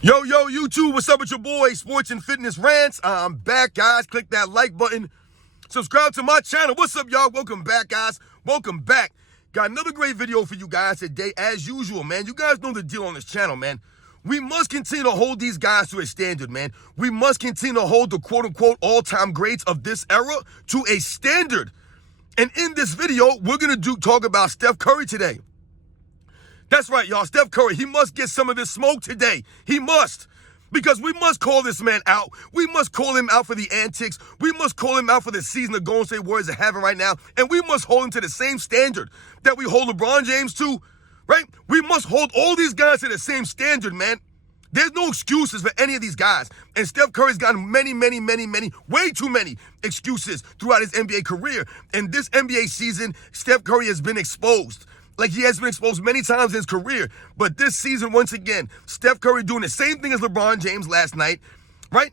Yo, YouTube, what's up with your boy, Sports and Fitness Rants? I'm back, guys. Click that like button. Subscribe to my channel. What's up, y'all? Welcome back, guys. Welcome back. Got another great video for you guys today, as usual, man. You guys know the deal on this channel, man. We must continue to hold these guys to a standard, man. We must continue to hold the quote-unquote all-time greats of this era to a standard. And in this video, we're going to talk about Steph Curry today. That's right, y'all. Steph Curry, he must get some of this smoke today. He must. Because we must call this man out. We must call him out for the antics. We must call him out for the season the Golden State Warriors are having right now. And we must hold him to the same standard that we hold LeBron James to, right? We must hold all these guys to the same standard, man. There's no excuses for any of these guys. And Steph Curry's gotten many, way too many excuses throughout his NBA career. And this NBA season, Steph Curry has been exposed. Like he has been exposed many times in his career. But this season, once again, Steph Curry doing the same thing as LeBron James last night, right?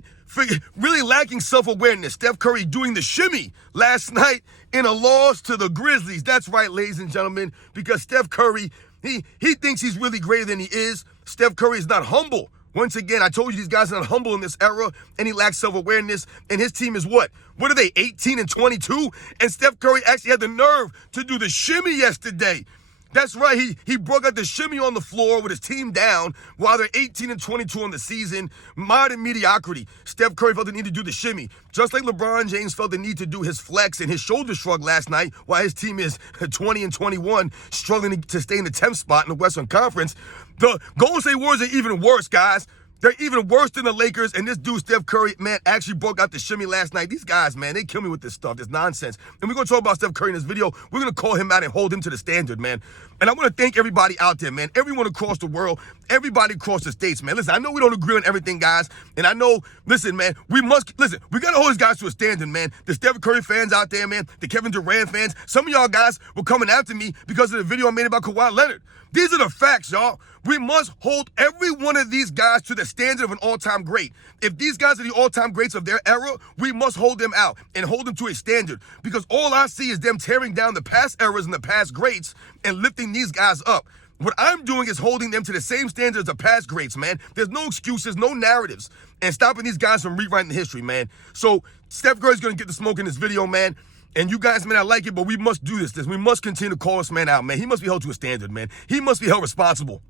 Really lacking self-awareness. Steph Curry doing the shimmy last night in a loss to the Grizzlies. That's right, ladies and gentlemen, because Steph Curry, he thinks he's really greater than he is. Steph Curry is not humble. Once again, I told you these guys are not humble in this era, and he lacks self-awareness, and his team is what? What are they, 18-22? And Steph Curry actually had the nerve to do the shimmy yesterday. That's right, he broke out the shimmy on the floor with his team down while they're 18-22 on the season. Modern mediocrity. Steph Curry felt the need to do the shimmy. Just like LeBron James felt the need to do his flex and his shoulder shrug last night while his team is 20-21, struggling to stay in the 10th spot in the Western Conference. The Golden State Warriors are even worse, guys. They're even worse than the Lakers, and this dude, Steph Curry, man, actually broke out the shimmy last night. These guys, man, they kill me with this stuff, this nonsense. And we're going to talk about Steph Curry in this video. We're going to call him out and hold him to the standard, man. And I want to thank everybody out there, man, everyone across the world, everybody across the states, man. Listen, I know we don't agree on everything, guys, and I know, listen, man, we got to hold these guys to a standard, man. The Steph Curry fans out there, man, the Kevin Durant fans, some of y'all guys were coming after me because of the video I made about Kawhi Leonard. These are the facts, y'all. We must hold every one of these guys to the standard of an all-time great. If these guys are the all-time greats of their era, we must hold them out and hold them to a standard, because all I see is them tearing down the past eras and the past greats and lifting these guys up. What I'm doing is holding them to the same standard as the past greats, man. There's no excuses, no narratives, and stopping these guys from rewriting the history, man. So Steph Curry's going to get the smoke in this video, man. And you guys may not like it, but we must do this. We must continue to call this man out, man. He must be held to a standard, man. He must be held responsible.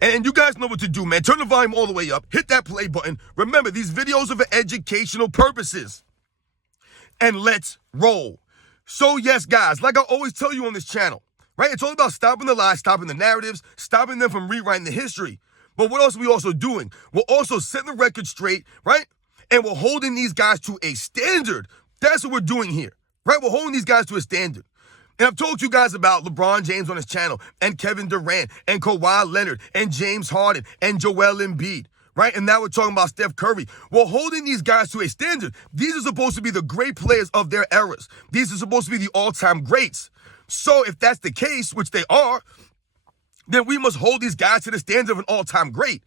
And you guys know what to do, man. Turn the volume all the way up. Hit that play button. Remember, these videos are for educational purposes. And let's roll. So, yes, guys, like I always tell you on this channel, right? It's all about stopping the lies, stopping the narratives, stopping them from rewriting the history. But what else are we also doing? We're also setting the record straight, right? And we're holding these guys to a standard. That's what we're doing here, right? We're holding these guys to a standard. And I've told you guys about LeBron James on his channel, and Kevin Durant, and Kawhi Leonard, and James Harden, and Joel Embiid, right? And now we're talking about Steph Curry. We're holding these guys to a standard. These are supposed to be the great players of their eras. These are supposed to be the all-time greats. So if that's the case, which they are, then we must hold these guys to the standard of an all-time great.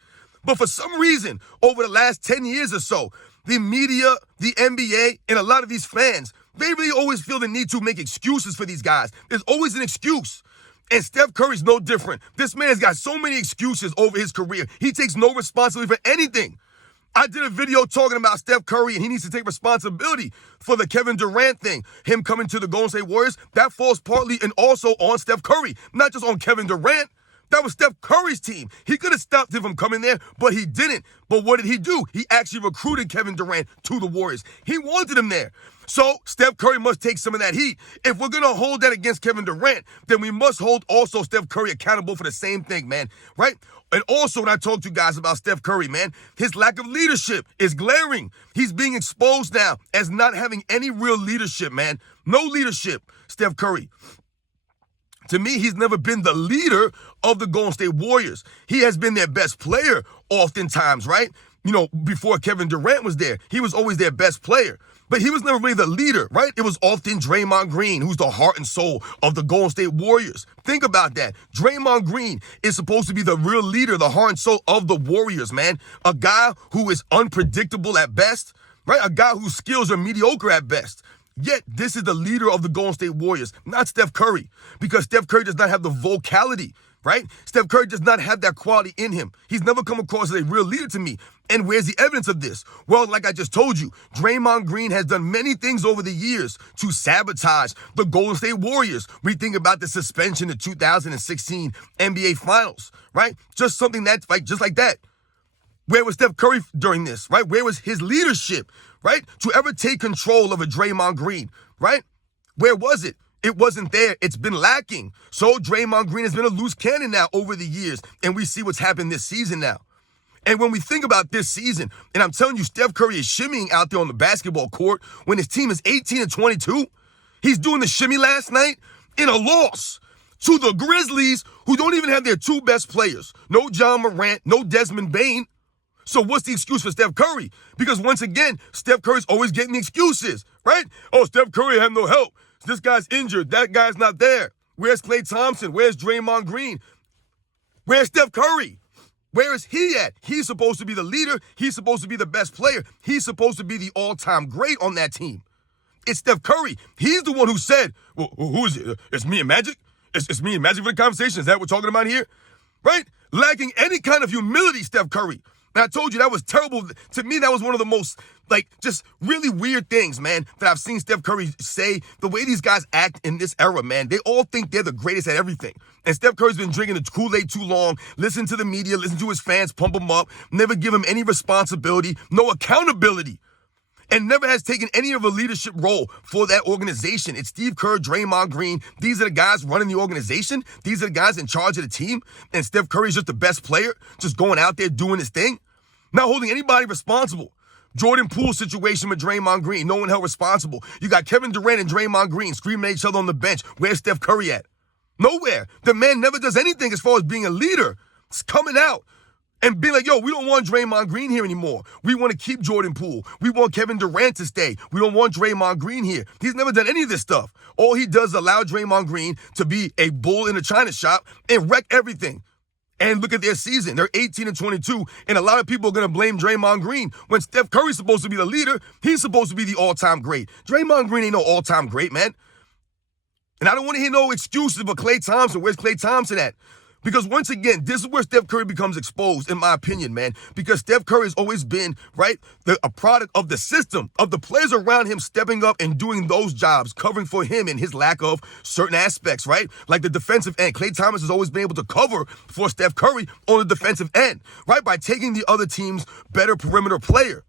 But for some reason, over the last 10 years or so, the media, the NBA, and a lot of these fans, they really always feel the need to make excuses for these guys. There's always an excuse. And Steph Curry's no different. This man has got so many excuses over his career. He takes no responsibility for anything. I did a video talking about Steph Curry, and he needs to take responsibility for the Kevin Durant thing. Him coming to the Golden State Warriors, that falls partly and also on Steph Curry, not just on Kevin Durant. That was Steph Curry's team. He could have stopped him from coming there, but he didn't. But what did he do? He actually recruited Kevin Durant to the Warriors. He wanted him there. So Steph Curry must take some of that heat. If we're going to hold that against Kevin Durant, then we must hold also Steph Curry accountable for the same thing, man, right? And also, when I talked to you guys about Steph Curry, man, his lack of leadership is glaring. He's being exposed now as not having any real leadership, man. No leadership, Steph Curry. To me, he's never been the leader of the Golden State Warriors. He has been their best player oftentimes, right? You know, before Kevin Durant was there, he was always their best player. But he was never really the leader, right? It was often Draymond Green, who's the heart and soul of the Golden State Warriors. Think about that. Draymond Green is supposed to be the real leader, the heart and soul of the Warriors, man. A guy who is unpredictable at best, right? A guy whose skills are mediocre at best. Yet, this is the leader of the Golden State Warriors, not Steph Curry, because Steph Curry does not have the vocality right? Steph Curry does not have that quality in him. He's never come across as a real leader to me. And where's the evidence of this? Well, like I just told you, Draymond Green has done many things over the years to sabotage the Golden State Warriors. We think about the suspension in the 2016 NBA Finals, right? Just something that's like just like that. Where was Steph Curry during this, right? Where was his leadership, right? To ever take control of a Draymond Green, right? Where was it? It wasn't there. It's been lacking. So Draymond Green has been a loose cannon now over the years, and we see what's happened this season now. And when we think about this season, and I'm telling you, Steph Curry is shimmying out there on the basketball court when his team is 18-22. He's doing the shimmy last night in a loss to the Grizzlies, who don't even have their two best players. No John Morant, no Desmond Bane. So what's the excuse for Steph Curry? Because once again, Steph Curry's always getting the excuses, right? Oh, Steph Curry had no help. This guy's injured. That guy's not there. Where's Klay Thompson? Where's Draymond Green? Where's Steph Curry? Where is he at? He's supposed to be the leader. He's supposed to be the best player. He's supposed to be the all-time great on that team. It's Steph Curry. He's the one who said, well, who is it? It's me and Magic? It's me and Magic for the conversation. Is that what we're talking about here? Right? Lacking any kind of humility, Steph Curry. And I told you that was terrible. To me, that was one of the most, just really weird things, man, that I've seen Steph Curry say. The way these guys act in this era, man, they all think they're the greatest at everything. And Steph Curry's been drinking the Kool-Aid too long, listen to the media, listen to his fans, pump him up, never give him any responsibility, no accountability, and never has taken any of a leadership role for that organization. It's Steve Kerr, Draymond Green. These are the guys running the organization. These are the guys in charge of the team. And Steph Curry's just the best player, just going out there doing his thing, not holding anybody responsible. Jordan Poole situation with Draymond Green, no one held responsible. You got Kevin Durant and Draymond Green screaming at each other on the bench. Where's Steph Curry at? Nowhere. The man never does anything as far as being a leader. It's coming out and being like, yo, we don't want Draymond Green here anymore. We want to keep Jordan Poole. We want Kevin Durant to stay. We don't want Draymond Green here. He's never done any of this stuff. All he does is allow Draymond Green to be a bull in a china shop and wreck everything. And look at their season. They're 18-22, and a lot of people are going to blame Draymond Green. When Steph Curry's supposed to be the leader, he's supposed to be the all-time great. Draymond Green ain't no all-time great, man. And I don't want to hear no excuses for Klay Thompson. Where's Klay Thompson at? Because once again, this is where Steph Curry becomes exposed, in my opinion, man. Because Steph Curry has always been, right, a product of the system, of the players around him stepping up and doing those jobs, covering for him and his lack of certain aspects, right? Like the defensive end. Klay Thompson has always been able to cover for Steph Curry on the defensive end, right? By taking the other team's better perimeter player.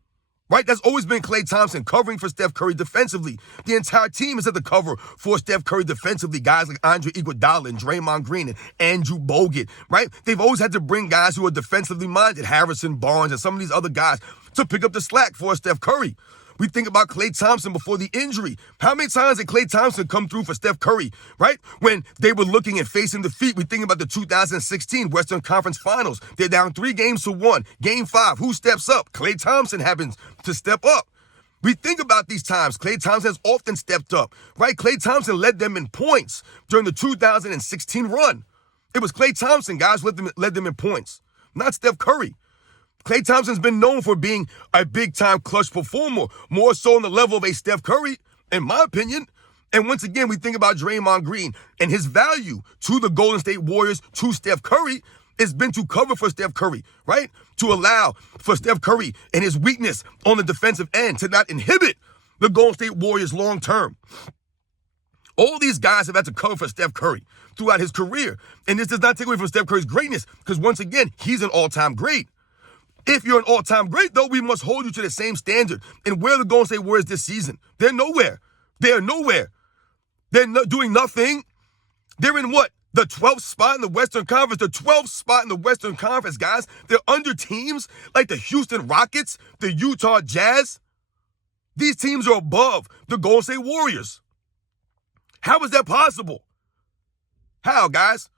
Right? That's always been Klay Thompson covering for Steph Curry defensively. The entire team is at the cover for Steph Curry defensively. Guys like Andre Iguodala and Draymond Green and Andrew Bogut, right? They've always had to bring guys who are defensively minded, Harrison Barnes and some of these other guys, to pick up the slack for Steph Curry. We think about Klay Thompson before the injury. How many times did Klay Thompson come through for Steph Curry, right? When they were looking and facing defeat, we think about the 2016 Western Conference Finals. They're down 3-1. Game 5, who steps up? Klay Thompson happens to step up. We think about these times. Klay Thompson has often stepped up, right? Klay Thompson led them in points during the 2016 run. It was Klay Thompson, guys, led them in points, not Steph Curry. Klay Thompson's been known for being a big-time clutch performer, more so on the level of a Steph Curry, in my opinion. And once again, we think about Draymond Green and his value to the Golden State Warriors, to Steph Curry, has been to cover for Steph Curry, right? To allow for Steph Curry and his weakness on the defensive end to not inhibit the Golden State Warriors long-term. All these guys have had to cover for Steph Curry throughout his career. And this does not take away from Steph Curry's greatness, because once again, he's an all-time great. If you're an all-time great, though, we must hold you to the same standard. And where are the Golden State Warriors this season? They're nowhere. They're nowhere. They're doing nothing. They're in what? The 12th spot in the Western Conference. The 12th spot in the Western Conference, guys. They're under teams like the Houston Rockets, the Utah Jazz. These teams are above the Golden State Warriors. How is that possible? How, guys?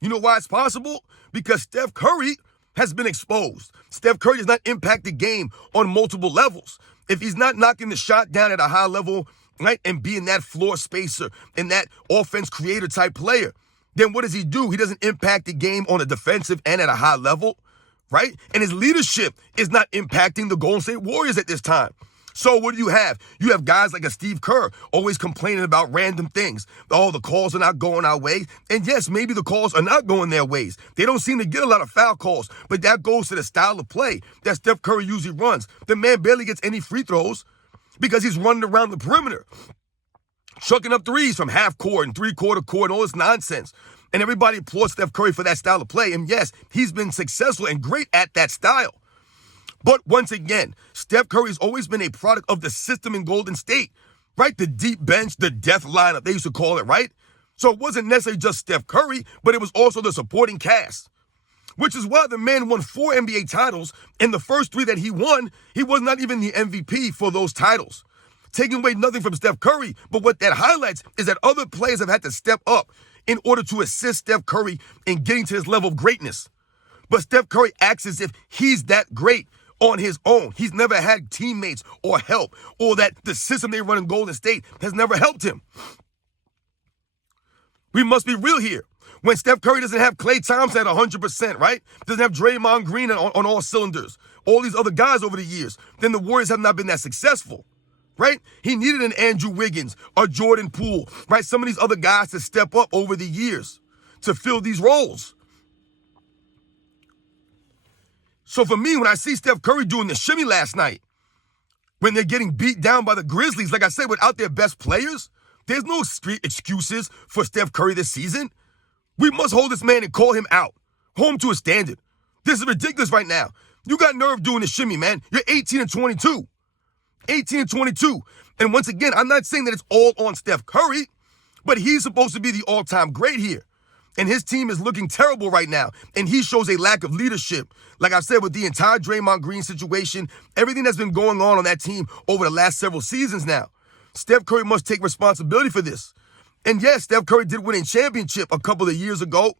You know why it's possible? Because Steph Curry has been exposed. Steph Curry does not impact the game on multiple levels. If he's not knocking the shot down at a high level, right, and being that floor spacer and that offense creator type player, then what does he do? He doesn't impact the game on a defensive end at a high level, right? And his leadership is not impacting the Golden State Warriors at this time. So what do you have? You have guys like a Steve Kerr always complaining about random things. Oh, the calls are not going our way. And yes, maybe the calls are not going their ways. They don't seem to get a lot of foul calls, but that goes to the style of play that Steph Curry usually runs. The man barely gets any free throws because he's running around the perimeter, chucking up threes from half court and three-quarter court and all this nonsense. And everybody applauds Steph Curry for that style of play. And yes, he's been successful and great at that style. But once again, Steph Curry's always been a product of the system in Golden State, right? The deep bench, the death lineup, they used to call it, right? So it wasn't necessarily just Steph Curry, but it was also the supporting cast, which is why the man won 4 NBA titles, and the first 3 that he won, he was not even the MVP for those titles. Taking away nothing from Steph Curry, but what that highlights is that other players have had to step up in order to assist Steph Curry in getting to his level of greatness. But Steph Curry acts as if he's that great on his own. He's never had teammates or help, or that the system they run in Golden State has never helped him. We must be real here. When Steph Curry doesn't have Klay Thompson at 100%, right? Doesn't have Draymond Green on all cylinders, all these other guys over the years, then the Warriors have not been that successful, right? He needed an Andrew Wiggins, a Jordan Poole, right? Some of these other guys to step up over the years to fill these roles. So for me, when I see Steph Curry doing the shimmy last night, when they're getting beat down by the Grizzlies, like I said, without their best players, there's no street excuses for Steph Curry this season. We must hold this man and call him out. Hold him to a standard. This is ridiculous right now. You got nerve doing the shimmy, man. You're 18 and 22. 18 and 22. And once again, I'm not saying that it's all on Steph Curry, but he's supposed to be the all-time great here. And his team is looking terrible right now. And he shows a lack of leadership. Like I said, with the entire Draymond Green situation, everything that's been going on that team over the last several seasons now. Steph Curry must take responsibility for this. And yes, Steph Curry did win a championship a couple of years ago.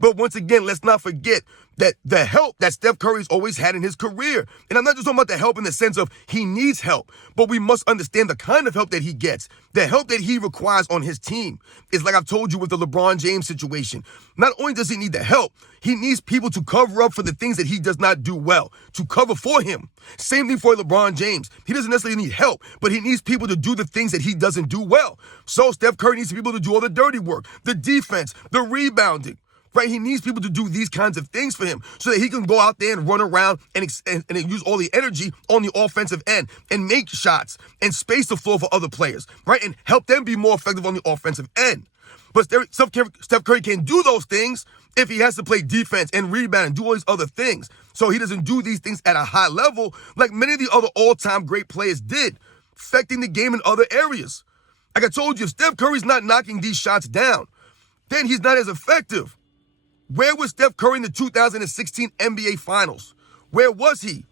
But once again, let's not forget that the help that Steph Curry's always had in his career. And I'm not just talking about the help in the sense of he needs help, but we must understand the kind of help that he gets. The help that he requires on his team is like I've told you with the LeBron James situation. Not only does he need the help, he needs people to cover up for the things that he does not do well, to cover for him. Same thing for LeBron James. He doesn't necessarily need help, but he needs people to do the things that he doesn't do well. So Steph Curry needs people to do all the dirty work, the defense, the rebounding. Right? He needs people to do these kinds of things for him so that he can go out there and run around and use all the energy on the offensive end and make shots and space the floor for other players, right? And help them be more effective on the offensive end. But Steph Curry can't do those things if he has to play defense and rebound and do all these other things. So he doesn't do these things at a high level like many of the other all-time great players did, affecting the game in other areas. Like I told you, if Steph Curry's not knocking these shots down, then he's not as effective. Where was Steph Curry in the 2016 NBA Finals? Where was he?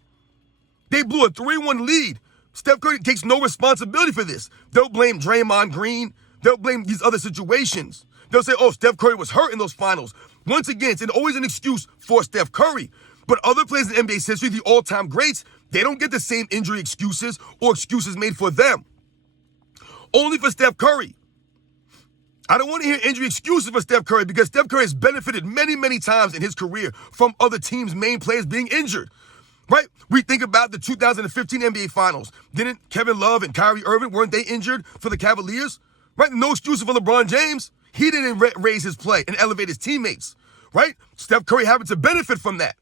They blew a 3-1 lead. Steph Curry takes no responsibility for this. They'll blame Draymond Green. They'll blame these other situations. They'll say, oh, Steph Curry was hurt in those finals. Once again, it's always an excuse for Steph Curry. But other players in NBA's history, the all-time greats, they don't get the same injury excuses or excuses made for them. Only for Steph Curry. I don't want to hear injury excuses for Steph Curry because Steph Curry has benefited many, many times in his career from other teams' main players being injured, right? We think about the 2015 NBA Finals. Didn't Kevin Love and Kyrie Irving, weren't they injured for the Cavaliers? Right? No excuses for LeBron James. He didn't raise his play and elevate his teammates, right? Steph Curry happened to benefit from that,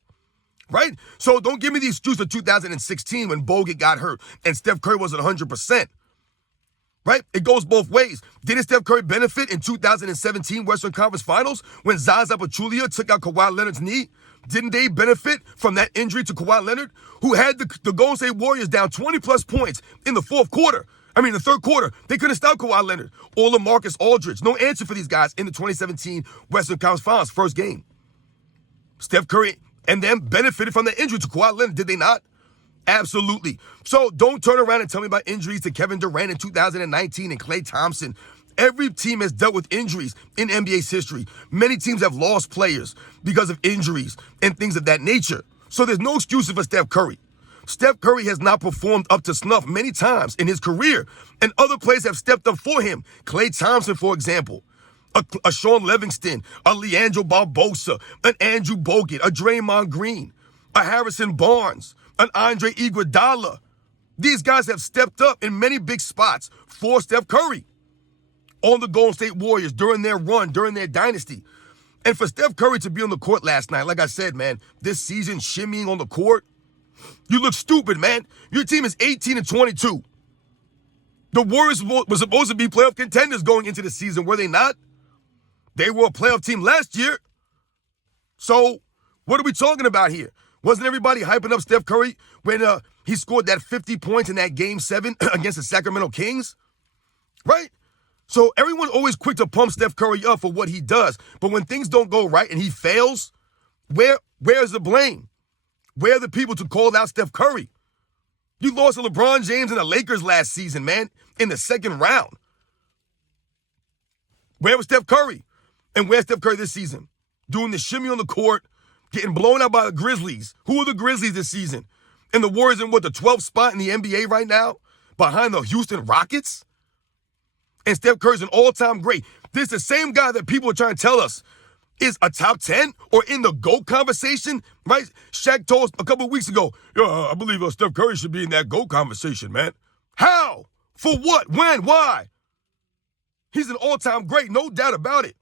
right? So don't give me the excuse of 2016 when Bogut got hurt and Steph Curry wasn't 100%. Right? It goes both ways. Didn't Steph Curry benefit in 2017 Western Conference Finals when Zaza Pachulia took out Kawhi Leonard's knee? Didn't they benefit from that injury to Kawhi Leonard, who had the Golden State Warriors down 20-plus points in the third quarter? They couldn't stop Kawhi Leonard or LaMarcus Aldridge. No answer for these guys in the 2017 Western Conference Finals first game. Steph Curry and them benefited from the injury to Kawhi Leonard, did they not? Absolutely. So don't turn around and tell me about injuries to Kevin Durant in 2019 and Klay Thompson. Every team has dealt with injuries in NBA's history. Many teams have lost players because of injuries and things of that nature. So there's no excuses for Steph Curry. Steph Curry has not performed up to snuff many times in his career, and other players have stepped up for him. Klay Thompson, for example, a Sean Livingston, a Leandro Barbosa, an Andrew Bogut, a Draymond Green, a Harrison Barnes, an Andre Iguodala. These guys have stepped up in many big spots for Steph Curry on the Golden State Warriors during their run, during their dynasty. And for Steph Curry to be on the court last night, like I said, man, this season shimmying on the court, you look stupid, man. Your team is 18-22. The Warriors were supposed to be playoff contenders going into the season, were they not? They were a playoff team last year. So what are we talking about here? Wasn't everybody hyping up Steph Curry when he scored that 50 points in that Game 7 against the Sacramento Kings? Right? So everyone's always quick to pump Steph Curry up for what he does. But when things don't go right and he fails, where's the blame? Where are the people to call out Steph Curry? You lost to LeBron James and the Lakers last season, man, in the second round. Where was Steph Curry? And where's Steph Curry this season? Doing the shimmy on the court, getting blown out by the Grizzlies. Who are the Grizzlies this season? And the Warriors in what, the 12th spot in the NBA right now? Behind the Houston Rockets? And Steph Curry's an all-time great. This is the same guy that people are trying to tell us is a top 10 or in the GOAT conversation, right? Shaq told us a couple of weeks ago, I believe Steph Curry should be in that GOAT conversation, man. How? For what? When? Why? He's an all-time great, no doubt about it.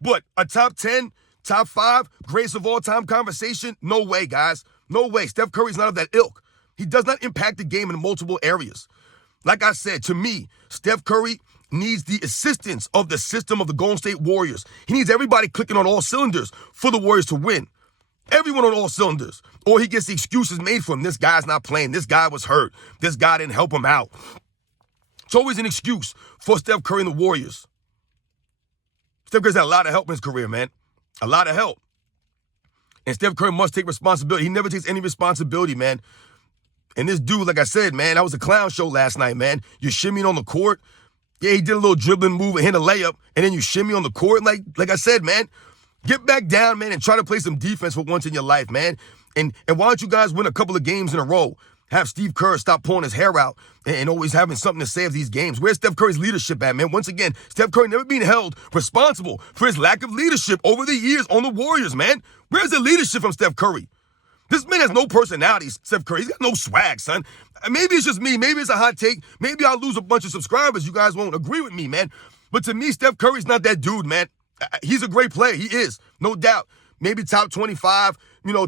But a top 10, top 5, greatest of all-time conversation? No way, guys. No way. Steph Curry's not of that ilk. He does not impact the game in multiple areas. Like I said, to me, Steph Curry needs the assistance of the system of the Golden State Warriors. He needs everybody clicking on all cylinders for the Warriors to win. Everyone on all cylinders. Or he gets the excuses made for him. This guy's not playing. This guy was hurt. This guy didn't help him out. It's always an excuse for Steph Curry and the Warriors. Steph Curry's had a lot of help in his career, man. A lot of help. And Steph Curry must take responsibility. He never takes any responsibility, man. And this dude, like I said, man, that was a clown show last night, man. You're shimmying on the court. Yeah, he did a little dribbling move and hit a layup, and then you shimmy on the court. Like I said, man, get back down, man, and try to play some defense for once in your life, man. And why don't you guys win a couple of games in a row? Have Steve Kerr stop pulling his hair out and always having something to say of these games. Where's Steph Curry's leadership at, man? Once again, Steph Curry never being held responsible for his lack of leadership over the years on the Warriors, man. Where's the leadership from Steph Curry? This man has no personality, Steph Curry. He's got no swag, son. Maybe it's just me. Maybe it's a hot take. Maybe I'll lose a bunch of subscribers. You guys won't agree with me, man. But to me, Steph Curry's not that dude, man. He's a great player. He is, no doubt. Maybe top 25,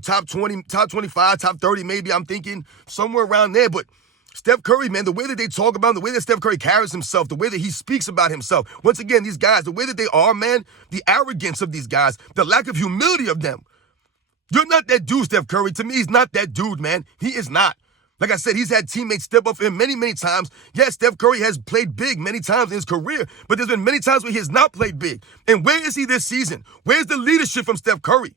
top 20, top 25, top 30, maybe I'm thinking somewhere around there. But Steph Curry, man, the way that they talk about him, the way that Steph Curry carries himself, the way that he speaks about himself. Once again, these guys, the way that they are, man, the arrogance of these guys, the lack of humility of them. You're not that dude, Steph Curry. To me, he's not that dude, man. He is not. Like I said, he's had teammates step up for him many, many times. Yes, Steph Curry has played big many times in his career, but there's been many times where he has not played big. And where is he this season? Where's the leadership from Steph Curry?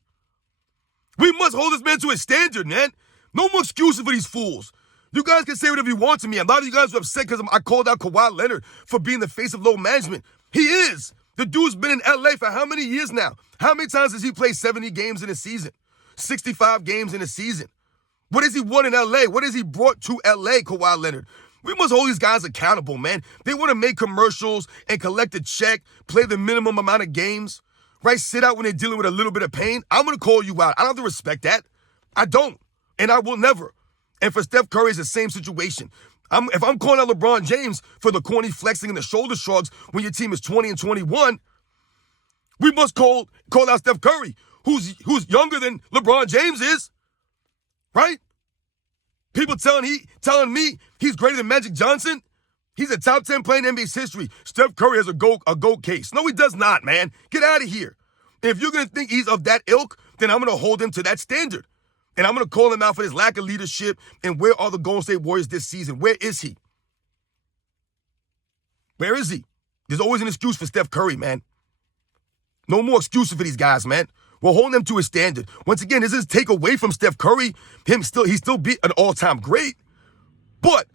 We must hold this man to a standard, man. No more excuses for these fools. You guys can say whatever you want to me. A lot of you guys are upset because I called out Kawhi Leonard for being the face of low management. He is. The dude's been in LA for how many years now? How many times has he played 70 games in a season? 65 games in a season. What has he won in LA? What has he brought to LA, Kawhi Leonard? We must hold these guys accountable, man. They want to make commercials and collect a check, play the minimum amount of games, right? Sit out when they're dealing with a little bit of pain. I'm going to call you out. I don't have to respect that. I don't. And I will never. And for Steph Curry, it's the same situation. If I'm calling out LeBron James for the corny flexing and the shoulder shrugs when your team is 20-21, we must call out Steph Curry, who's younger than LeBron James is, right? People telling me he's greater than Magic Johnson. He's a top 10 player in NBA's history. Steph Curry has a GOAT case. No, he does not, man. Get out of here. And if you're going to think he's of that ilk, then I'm going to hold him to that standard. And I'm going to call him out for his lack of leadership. And where are the Golden State Warriors this season? Where is he? Where is he? There's always an excuse for Steph Curry, man. No more excuses for these guys, man. We're holding them to a standard. Once again, this is take away from Steph Curry. He still beat an all-time great. But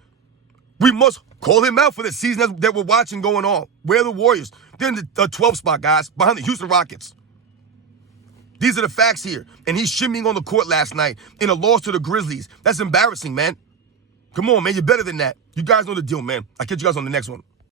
we must call him out for the season that we're watching going on. Where are the Warriors? They're in the 12th spot, guys, behind the Houston Rockets. These are the facts here. And he's shimmying on the court last night in a loss to the Grizzlies. That's embarrassing, man. Come on, man. You're better than that. You guys know the deal, man. I'll catch you guys on the next one.